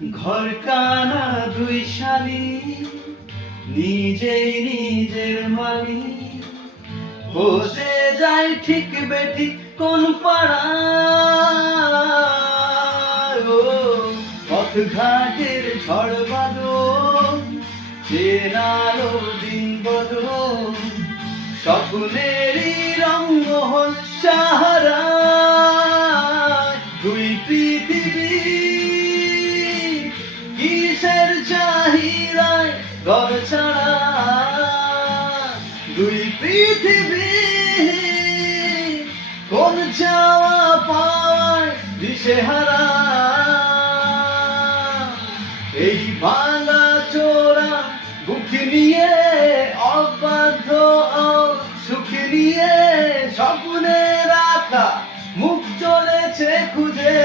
ঘর কানা দুই শালি, নিজেই নিজের মালিক, বসে যায় ঠিক বেঠিক কোন পাড়ায়। ও পথ ঘাটের ঝড় বাদল, চেনালো দিন বদল, স্বপ্নেরই রঙ্গমহল সাহারা। দুই পৃথিবী কিসের চাহিদায় ঘর ছাড়া, দুই পৃথিবী কোন চাওয়া পাওয়ায় দিশেহারা। এই ভাঙা চোরা বুক নিয়ে অবাধ্য সুখ নিয়ে স্বপ্নে রাখা মুখ চলেছে খুঁজে।